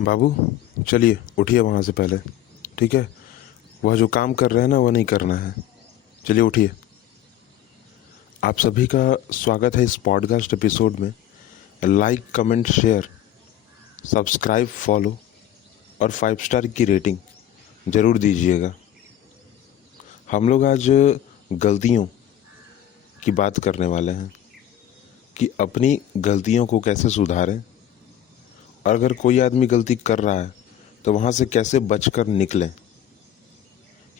बाबू, चलिए उठिए वहाँ से पहले। ठीक है, वह जो काम कर रहे हैं ना वह नहीं करना है। चलिए उठिए। आप सभी का स्वागत है इस पॉडकास्ट एपिसोड में। Like, comment, share, subscribe, follow और 5 स्टार की रेटिंग ज़रूर दीजिएगा। हम लोग आज गलतियों की बात करने वाले हैं कि अपनी गलतियों को कैसे सुधारें, और अगर कोई आदमी गलती कर रहा है तो वहाँ से कैसे बचकर निकलें।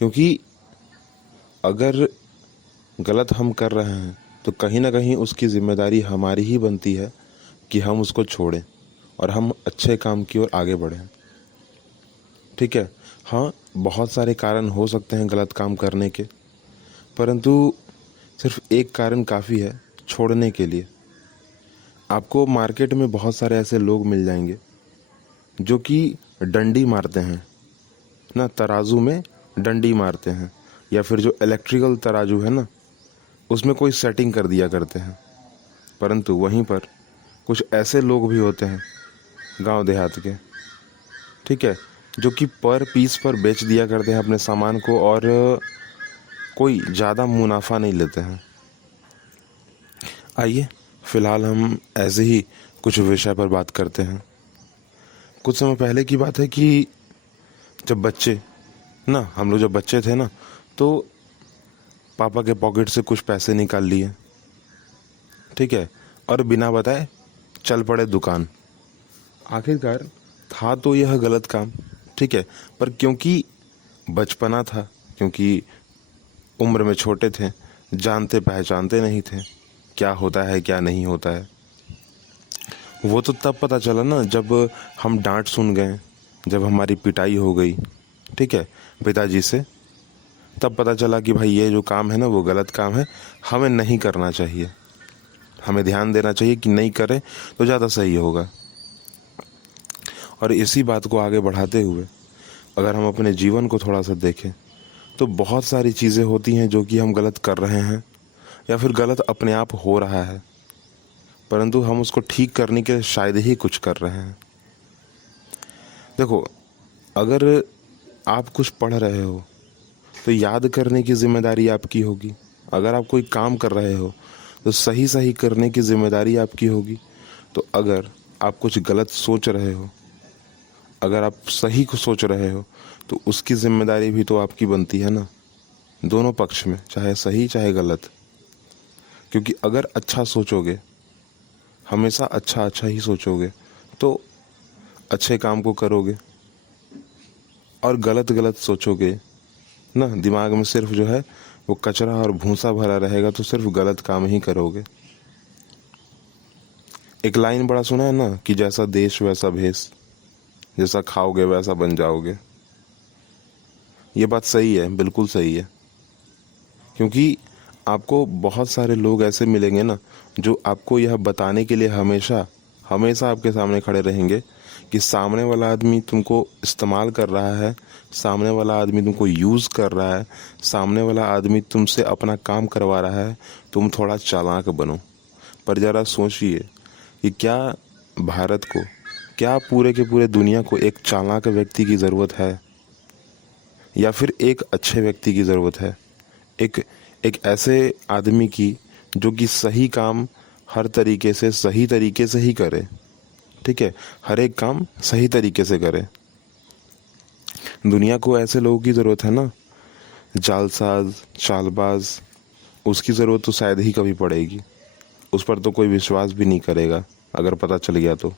क्योंकि अगर गलत हम कर रहे हैं तो कहीं ना कहीं उसकी ज़िम्मेदारी हमारी ही बनती है कि हम उसको छोड़ें और हम अच्छे काम की ओर आगे बढ़ें। ठीक है, हाँ, बहुत सारे कारण हो सकते हैं गलत काम करने के, परंतु सिर्फ एक कारण काफ़ी है छोड़ने के लिए। आपको मार्केट में बहुत सारे ऐसे लोग मिल जाएंगे जो कि डंडी मारते हैं ना, तराजू में डंडी मारते हैं, या फिर जो इलेक्ट्रिकल तराजू है ना उसमें कोई सेटिंग कर दिया करते हैं। परंतु वहीं पर कुछ ऐसे लोग भी होते हैं गांव देहात के, ठीक है, जो कि पर पीस पर बेच दिया करते हैं अपने सामान को और कोई ज़्यादा मुनाफा नहीं लेते हैं। आइए फ़िलहाल हम ऐसे ही कुछ विषय पर बात करते हैं। कुछ समय पहले की बात है कि जब बच्चे ना हम लोग जब बच्चे थे ना, तो पापा के पॉकेट से कुछ पैसे निकाल लिए, ठीक है, और बिना बताए चल पड़े दुकान। आखिरकार था तो यह गलत काम, ठीक है, पर क्योंकि बचपना था, क्योंकि उम्र में छोटे थे, जानते पहचानते नहीं थे क्या होता है क्या नहीं होता है। वो तो तब पता चला ना जब हम डांट सुन गए, जब हमारी पिटाई हो गई, ठीक है, पिताजी से। तब पता चला कि भाई ये जो काम है ना वो गलत काम है, हमें नहीं करना चाहिए, हमें ध्यान देना चाहिए कि नहीं करें तो ज़्यादा सही होगा। और इसी बात को आगे बढ़ाते हुए अगर हम अपने जीवन को थोड़ा सा देखें तो बहुत सारी चीज़ें होती हैं जो कि हम गलत कर रहे हैं या फिर गलत अपने आप हो रहा है, परंतु हम उसको ठीक करने के लिए शायद ही कुछ कर रहे हैं। देखो, अगर आप कुछ पढ़ रहे हो तो याद करने की जिम्मेदारी आपकी होगी। अगर आप कोई काम कर रहे हो तो सही सही करने की जिम्मेदारी आपकी होगी। तो अगर आप कुछ गलत सोच रहे हो, अगर आप सही को सोच रहे हो तो उसकी जिम्मेदारी भी तो आपकी बनती है ना, दोनों पक्ष में, चाहे सही चाहे गलत। क्योंकि अगर अच्छा सोचोगे, हमेशा अच्छा अच्छा ही सोचोगे, तो अच्छे काम को करोगे, और गलत गलत सोचोगे ना, दिमाग में सिर्फ जो है वो कचरा और भूसा भरा रहेगा, तो सिर्फ गलत काम ही करोगे। एक लाइन बड़ा सुना है ना कि जैसा देश वैसा भेष, जैसा खाओगे वैसा बन जाओगे। ये बात सही है, बिल्कुल सही है। क्योंकि आपको बहुत सारे लोग ऐसे मिलेंगे ना जो आपको यह बताने के लिए हमेशा हमेशा आपके सामने खड़े रहेंगे कि सामने वाला आदमी तुमको इस्तेमाल कर रहा है, सामने वाला आदमी तुमको यूज़ कर रहा है, सामने वाला आदमी तुमसे अपना काम करवा रहा है, तुम थोड़ा चालाक बनो। पर ज़रा सोचिए कि क्या भारत को, क्या पूरे के पूरे दुनिया को एक चालाक व्यक्ति की ज़रूरत है, या फिर एक अच्छे व्यक्ति की ज़रूरत है, एक एक ऐसे आदमी की जो कि सही काम हर तरीके से सही तरीके से ही करे, ठीक है, हर एक काम सही तरीके से करे। दुनिया को ऐसे लोगों की ज़रूरत है ना, जालसाज, चालबाज, उसकी ज़रूरत तो शायद ही कभी पड़ेगी। उस पर तो कोई विश्वास भी नहीं करेगा अगर पता चल गया तो।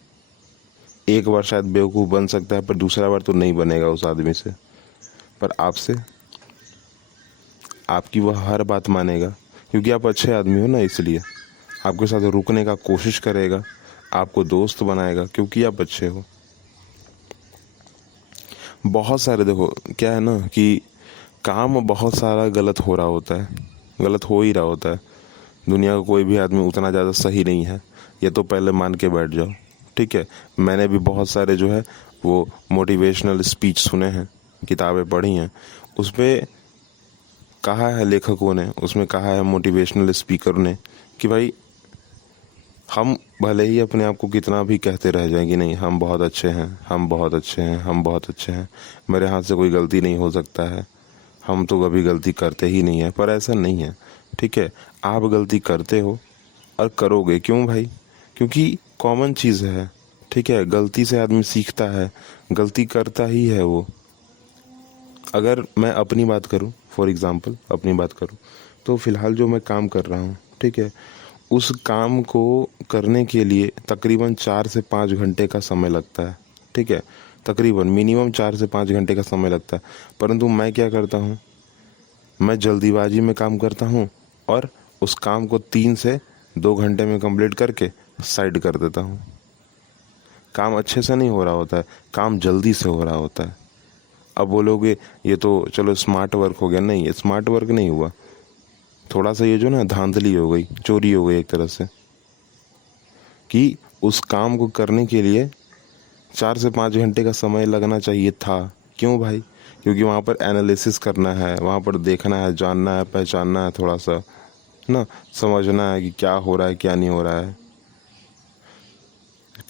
एक बार शायद बेवकूफ़ बन सकता है, पर दूसरा बार तो नहीं बनेगा उस आदमी से। पर आपसे, आपकी वह हर बात मानेगा, क्योंकि आप अच्छे आदमी हो ना, इसलिए आपके साथ रुकने का कोशिश करेगा, आपको दोस्त बनाएगा, क्योंकि आप अच्छे हो। बहुत सारे, देखो क्या है ना कि काम बहुत सारा गलत हो रहा होता है, गलत हो ही रहा होता है। दुनिया का कोई भी आदमी उतना ज़्यादा सही नहीं है, ये तो पहले मान के बैठ जाओ, ठीक है। मैंने भी बहुत सारे जो है वो मोटिवेशनल स्पीच सुने हैं, किताबें पढ़ी हैं, उस पर कहा है लेखकों ने, उसमें कहा है मोटिवेशनल स्पीकर ने कि भाई हम भले ही अपने आप को कितना भी कहते रह जाएं कि नहीं हम बहुत अच्छे हैं, हम बहुत अच्छे हैं, हम बहुत अच्छे हैं, मेरे हाथ से कोई गलती नहीं हो सकता है, हम तो कभी गलती करते ही नहीं है, पर ऐसा नहीं है। ठीक है, आप गलती करते हो और करोगे। क्यों भाई? क्योंकि कॉमन चीज़ है। ठीक है, गलती से आदमी सीखता है, गलती करता ही है वो। अगर मैं अपनी बात करूं, फॉर एग्जांपल अपनी बात करूं, तो फिलहाल जो मैं काम कर रहा हूं, ठीक है, उस काम को करने के लिए तकरीबन 4 से 5 घंटे का समय लगता है। ठीक है, तकरीबन मिनिमम 4 से 5 घंटे का समय लगता है। परंतु मैं क्या करता हूँ, मैं जल्दीबाजी में काम करता हूँ और उस काम को 3 से 2 घंटे में कंप्लीट करके साइड कर देता हूँ। काम अच्छे से नहीं हो रहा होता है, काम जल्दी से हो रहा होता है। अब बोलोगे ये तो चलो स्मार्ट वर्क हो गया, नहीं, ये स्मार्ट वर्क नहीं हुआ, थोड़ा सा ये जो ना धांधली हो गई, चोरी हो गई एक तरह से, कि उस काम को करने के लिए 4 से 5 घंटे का समय लगना चाहिए था। क्यों भाई? क्योंकि वहाँ पर एनालिसिस करना है, वहाँ पर देखना है, जानना है, पहचानना है, थोड़ा सा ना समझना है कि क्या हो रहा है क्या नहीं हो रहा है।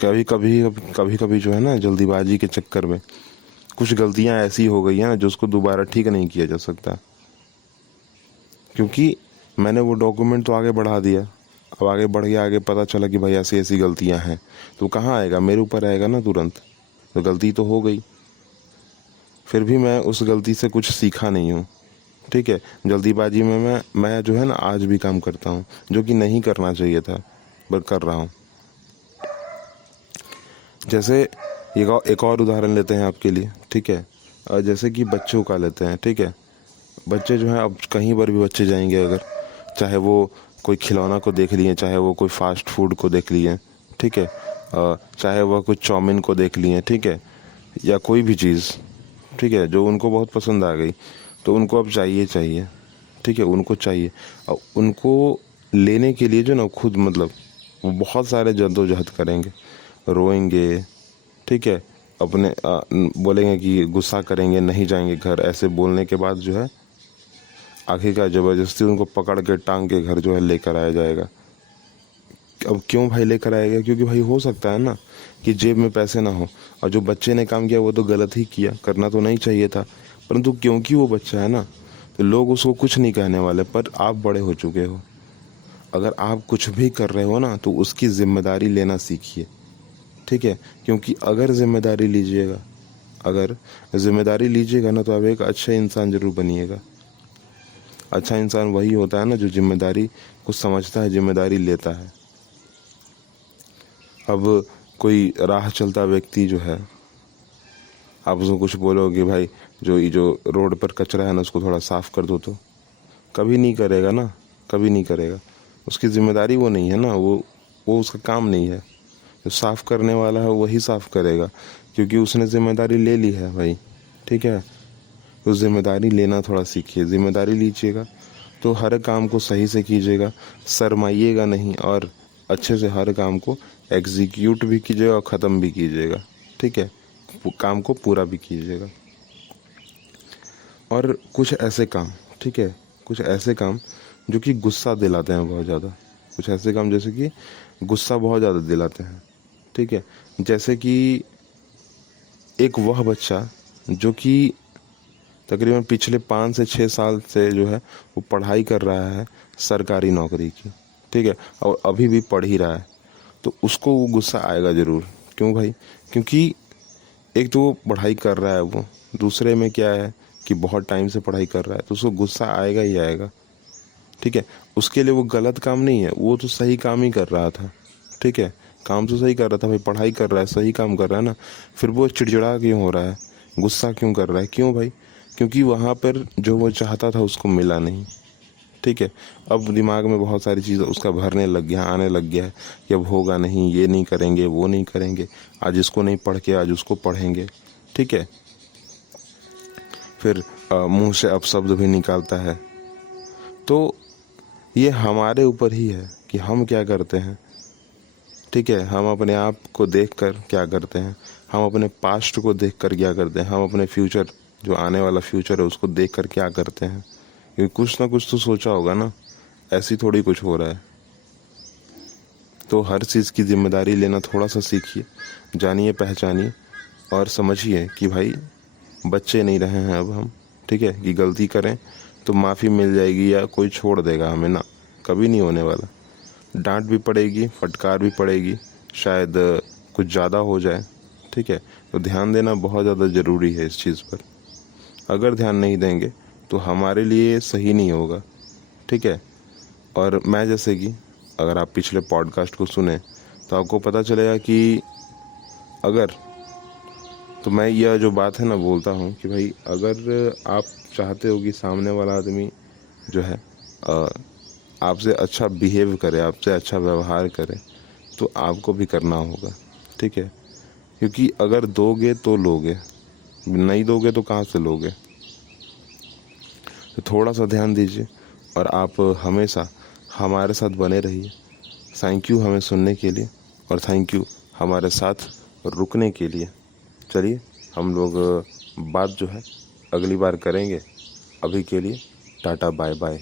कभी कभी कभी कभी जो है ना जल्दीबाजी के चक्कर में कुछ गलतियां ऐसी हो गई हैं ना जो उसको दोबारा ठीक नहीं किया जा सकता, क्योंकि मैंने वो डॉक्यूमेंट तो आगे बढ़ा दिया। अब आगे बढ़ गया, आगे पता चला कि भाई ऐसी ऐसी गलतियां हैं, तो कहाँ आएगा, मेरे ऊपर आएगा ना तुरंत। तो गलती तो हो गई, फिर भी मैं उस गलती से कुछ सीखा नहीं हूँ। ठीक है, जल्दीबाजी में मैं जो है ना आज भी काम करता हूँ जो कि नहीं करना चाहिए था, पर कर रहा हूँ। जैसे एक और उदाहरण लेते हैं आपके लिए। ठीक है, जैसे कि बच्चों का लेते हैं। ठीक है, बच्चे जो हैं, अब कहीं पर भी बच्चे जाएंगे, अगर चाहे वो कोई खिलौना को देख लिए, चाहे वो कोई फास्ट फूड को देख लिए, ठीक है, चाहे वह कुछ चाउमीन को देख लिए, ठीक है, या कोई भी चीज़, ठीक है, जो उनको बहुत पसंद आ गई, तो उनको अब चाहिए चाहिए। ठीक है, उनको चाहिए। और उनको लेने के लिए जो ना खुद मतलब वो बहुत सारे जद्दोजहद करेंगे, रोएंगे, ठीक है, अपने बोलेंगे कि गुस्सा करेंगे, नहीं जाएंगे घर। ऐसे बोलने के बाद जो है आखिरकार ज़बरदस्ती उनको पकड़ के टांग के घर जो है लेकर आया जाएगा। अब क्यों भाई लेकर आएगा? क्योंकि भाई हो सकता है ना कि जेब में पैसे ना हो, और जो बच्चे ने काम किया वो तो गलत ही किया, करना तो नहीं चाहिए था, परंतु क्योंकि वो बच्चा है ना तो लोग उसको कुछ नहीं कहने वाले। पर आप बड़े हो चुके हो, अगर आप कुछ भी कर रहे हो ना तो उसकी जिम्मेदारी लेना सीखिए। ठीक है, क्योंकि अगर जिम्मेदारी लीजिएगा ना तो आप एक अच्छा इंसान जरूर बनिएगा। अच्छा इंसान वही होता है ना जो जिम्मेदारी को समझता है, जिम्मेदारी लेता है। अब कोई राह चलता व्यक्ति जो है, आप उसको कुछ बोलोगे भाई जो ये जो रोड पर कचरा है ना उसको थोड़ा साफ कर दो, तो कभी नहीं करेगा ना, कभी नहीं करेगा। उसकी जिम्मेदारी वो नहीं है ना, वो उसका काम नहीं है। जो साफ करने वाला है वही साफ करेगा, क्योंकि उसने जिम्मेदारी ले ली है भाई। ठीक है, तो जिम्मेदारी लेना थोड़ा सीखिए। जिम्मेदारी लीजिएगा तो हर काम को सही से कीजिएगा, शर्माइएगा नहीं, और अच्छे से हर काम को एग्जीक्यूट भी कीजिएगा और ख़त्म भी कीजिएगा। ठीक है, काम को पूरा भी कीजिएगा। और कुछ ऐसे काम, ठीक है, कुछ ऐसे काम जो कि गुस्सा दिलाते हैं बहुत ज़्यादा, कुछ ऐसे काम जैसे कि गुस्सा बहुत ज़्यादा दिलाते हैं। ठीक है, जैसे कि एक वह बच्चा जो कि तकरीबन पिछले 5 से 6 साल से जो है वो पढ़ाई कर रहा है सरकारी नौकरी की। ठीक है, और अभी भी पढ़ ही रहा है, तो उसको वो गुस्सा आएगा ज़रूर। क्यों भाई? क्योंकि एक तो वो पढ़ाई कर रहा है, वो दूसरे में क्या है कि बहुत टाइम से पढ़ाई कर रहा है, तो उसको गुस्सा आएगा ही आएगा। ठीक है, उसके लिए वो गलत काम नहीं है, वो तो सही काम ही कर रहा था। ठीक है, काम तो सही कर रहा था भाई, पढ़ाई कर रहा है, सही काम कर रहा है ना, फिर वो चिड़चिड़ा क्यों हो रहा है, गुस्सा क्यों कर रहा है? क्यों भाई? क्योंकि वहाँ पर जो वो चाहता था उसको मिला नहीं। ठीक है, अब दिमाग में बहुत सारी चीज़ें उसका भरने लग गया, आने लग गया है कि अब होगा नहीं, ये नहीं करेंगे, वो नहीं करेंगे, आज इसको नहीं पढ़ के आज उसको पढ़ेंगे। ठीक है, फिर मुंह से अपशब्द भी निकालता है। तो ये हमारे ऊपर ही है कि हम क्या करते हैं। ठीक है, हम अपने आप को देखकर क्या करते हैं, हम अपने पास्ट को देखकर क्या करते हैं, हम अपने फ्यूचर, जो आने वाला फ्यूचर है, उसको देखकर क्या करते हैं। क्योंकि कुछ ना कुछ तो सोचा होगा ना, ऐसी थोड़ी कुछ हो रहा है। तो हर चीज़ की जिम्मेदारी लेना थोड़ा सा सीखिए, जानिए, पहचानिए और समझिए कि भाई बच्चे नहीं रहे हैं अब हम, ठीक है, कि गलती करें तो माफ़ी मिल जाएगी या कोई छोड़ देगा हमें, ना, कभी नहीं होने वाला। डांट भी पड़ेगी, फटकार भी पड़ेगी, शायद कुछ ज़्यादा हो जाए, ठीक है। तो ध्यान देना बहुत ज़्यादा ज़रूरी है इस चीज़ पर। अगर ध्यान नहीं देंगे तो हमारे लिए सही नहीं होगा, ठीक है। और मैं जैसे कि अगर आप पिछले पॉडकास्ट को सुने तो आपको पता चलेगा कि अगर, तो मैं यह जो बात है ना बोलता हूँ कि भाई अगर आप चाहते हो कि सामने वाला आदमी जो है आपसे अच्छा बिहेव करे, आपसे अच्छा व्यवहार करे, तो आपको भी करना होगा, ठीक है। क्योंकि अगर दोगे तो लोगे, नहीं दोगे तो कहाँ से लोगे। तो थोड़ा सा ध्यान दीजिए और आप हमेशा हमारे साथ बने रहिए। थैंक यू हमें सुनने के लिए और थैंक यू हमारे साथ रुकने के लिए। चलिए हम लोग बात जो है अगली बार करेंगे। अभी के लिए टाटा बाय बाय।